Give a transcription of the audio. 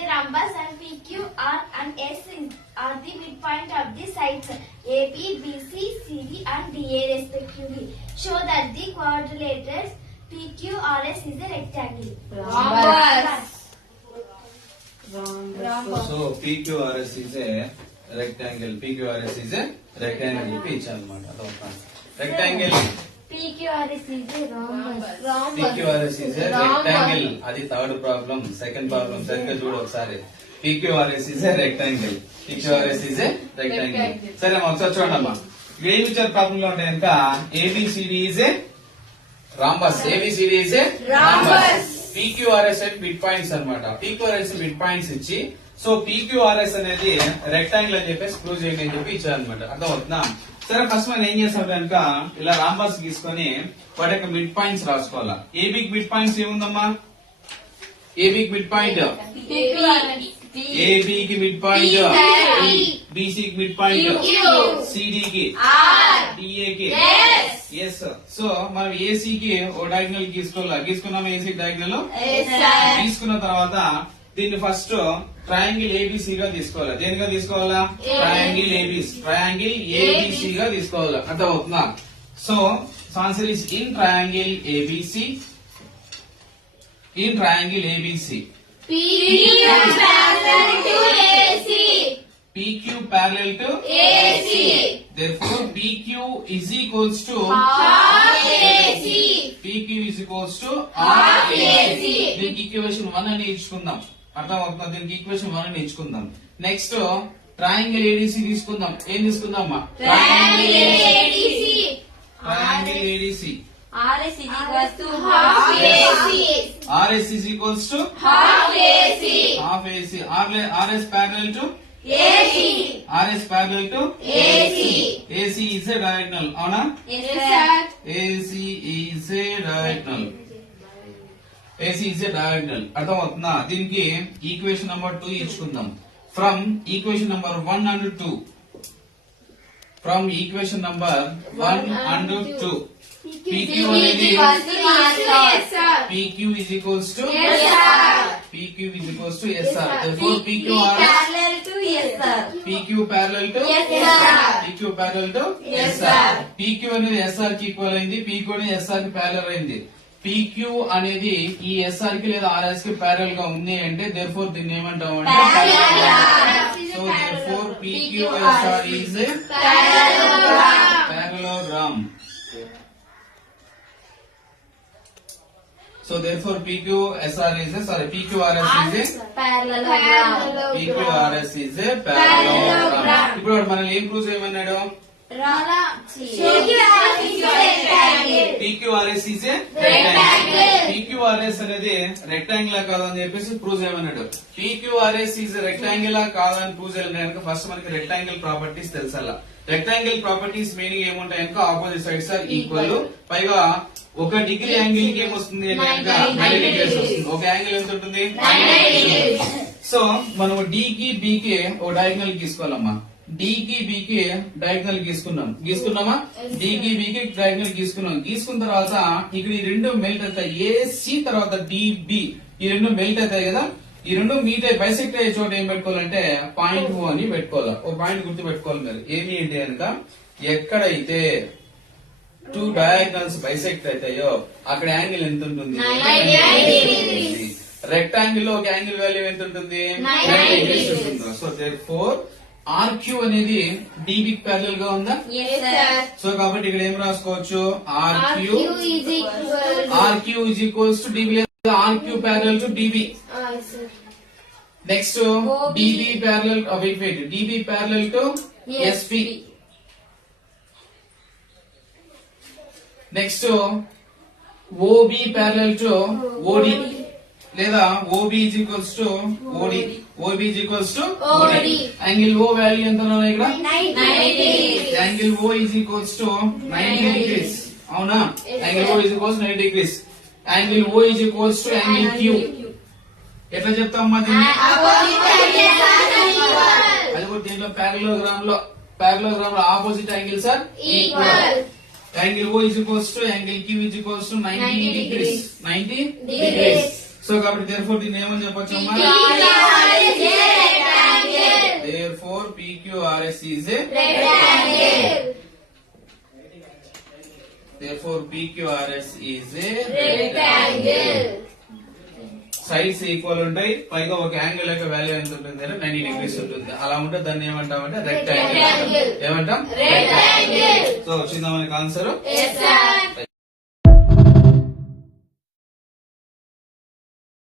a rhombus and PQ, R and S are the midpoint of the sides AB, BC, CD and DA respectively. Show that the quadrilaters PQRS is a rectangle. Rhombus. So PQRS is a rectangle. PQRS is a rectangle. Pitch anamata. Rectangle. PQRS is a rhombus. PQRS is a rectangle. Adi third problem. Second problem. Sarga చూడు ఒకసారి. PQRS is a rectangle. PQRS is a rectangle. సరే అమ్మా ఒకసారి చూడమ్మా. ఏమి ఇచ్చారు problem లో అంటే కనుక ABCD is a rhombus. ABCD is a rhombus. PQRS అంటే మిడ్ పాయింట్స్ అన్నమాట. PQRS మిడ్ పాయింట్స్ ఇచ్చి సో PQRS అనేది రెక్టాంగిల్ అని చెప్పేసి ప్రూవ్ చేయండి అని చెప్పి ఇచ్చారు అనమాట. అర్థం అవుతుందా? సరే ఫస్ట్ మనం ఏం చేస్తాం కనుక ఇలా రాంబాస్ గీసుకొని వాటి యొక్క మిడ్ పాయింట్స్ రాసుకోవాలా. ఏబీకి మిడ్ పాయింట్స్ ఏముందమ్మా? ఏబీకి మిడ్ పాయింట్ ఏబీకి మిడ్ పాయింట్ బీసీకి మిడ్ పాయింట్ సిడికి డిఏకి ఎస్. సో మనం ఏసీకి ఓ డయాగ్నల్ గీసుకోవాలా. గీసుకున్నాం ఏసీ డయాగ్నల్ తీసుకున్న తర్వాత దీన్ని ఫస్ట్ ట్రయాంగిల్ ఏబిసి గా తీసుకోవాలా. దేనిగా తీసుకోవాలా? ట్రయాంగిల్ ఏబిసి గా తీసుకోవాలా. అర్థం అవుతుందా? So answer is in triangle ABC. In triangle ABC PQ parallel to AC. Therefore PQ is equals to half AC. PQ is equals to half AC. దీనికి equation 1 అని ఇచ్చుకుందాం. అర్థం అవుతుందా? దీనికి ఈక్వేషన్ 1 అని ఇచ్చుకుందాం. నెక్స్ట్ ట్రయాంగిల్ ADC తీసుకుందాం. ఏం తీసుకుందాం అమ్మా? Triangle ADC. RS is equals to half AC. RS is equals to Half AC. RS parallel to AC. RS parallel to AC. AC is a diagonal. అవునా? Yes, sir. AC is a diagonal. AC is a diagonal. అర్థం అవుతుందా? దీనికి equation number 2 ఇచ్చుకుందాం. From equation number 1 and 2. From equation number 1 and 2. PQ అనేది PQ is equals to PQ is equals to SR. Therefore PQ parallel to SR. PQ parallel to PQ parallel to SR. PQ అనేది SR కి equal అయింది. PQ అనేది SR కి parallel అయింది. PQ అనేది ఈ SR కి లేదా RS కి ప్యారలల్ గా ఉంది అంటే therefore దీన్ని ఏమంటాం అంటే so therefore PQ SR is a parallelogram. So therefore PQRS is a Parallelogram. PQRS is a parallelogram. ఇప్పుడు మనం ఏం ప్రూవ్ చేయమన్నాడు? PQRS is a rectangle. PQRS అనేది రెక్టాంగిల్ కాదని చెప్పేసి ప్రూవ్ చేయమన్నాడు. PQRS is a rectangle కాదని ప్రూవ్ చేయాలంటే కనుక ఫస్ట్ మనకి రెక్టాంగిల్ ప్రాపర్టీస్ తెలుసాలా. రెక్టాంగిల్ ప్రాపర్టీస్ మీనింగ్ ఏముంటాయి కనుక ఆపోజిట్ సైడ్స్ ఆర్ ఈక్వల్. పైగా ఒక డిగ్రీ యాంగిల్ కి ఏమొస్తుంది అంటే కనుక 90 డిగ్రీస్ వస్తుంది. ఒక యాంగిల్ ఎంత ఉంటుంది? 90. సో మనం డి కి బి కి ఓ డయాగ్నల్ గీసుకోవాలమ్మా. డి కి బి కి డయాగ్నల్ గీసుకున్నామా? డి కి బి కి డయాగ్నల్ గీసుకున్న తర్వాత ఇక్కడ ఈ రెండు మెల్ట్ అవుతాయి. ఏసి తర్వాత డిబి ఈ రెండు మెల్ట్ అవుతాయి కదా. ఈ రెండు మీట్ బైసెక్ట్ అయ్యే చోట ఏం పెట్టుకోవాలంటే పాయింట్ O అని పెట్టుకోవాలి. ఓ పాయింట్ గుర్తు పెట్టుకోవాలి. మరి ఏమి ఏంటి కనుక ఎక్కడైతే 2 డయాగ్నల్స్ బైసెక్ట్ అవుతాయో అక్కడ యాంగిల్ ఎంత ఉంటుంది? 90. రెక్టాంగిల్ లో ఒక యాంగిల్ వాల్యూ ఎంత ఉంటుంది? 90 డిగ్రీస్ ఉంటుంది. సో దేర్ఫోర్ RQ అనేది DB కి ప్యారలల్ గా ఉందా? Yes, sir. సో కాబట్టి ఇక్కడ ఏం రాసుకోవచ్చు? RQ is equals to DB లేదా RQ parallel to DB. Next DB parallel DB parallel to SP. Next OB parallel to OD లేదా OB is equals to OD. OB is equals to OD. Angle O value ఎంత ఉన్నది ఇక్కడ? 90. Angle O is equals to 90 degrees. అవునా? Angle O is equals to 90 degrees. Angle O is equals to angle Q. ఎట్లా చెప్తామమ్మా దీన్ని? అది కూడా దీంట్లో పారలోగ్రామ్ లో opposite angles are equal. Angle O is equals to angle Q is equals to 90 degrees. 90 degrees. So కాబట్టి therefore దీన్ని ఏమని చెప్పొచ్చు అమ్మా? therefore PQRS is a Rectangle. therefore PQRS is a Rectangle. Sides equal ఉంటాయి, పైగా ఒక angle యొక్క value ఎంత ఉంటుంది అంటే 90 degrees ఉంటుంది. అలా ఉంటే దాన్ని ఏమంటామంటే రెక్టాంగిల్. Rectangle. ఏమంటాం? Rectangle. సో వచ్చిందా మనకి ఆన్సర్? Yes, sir.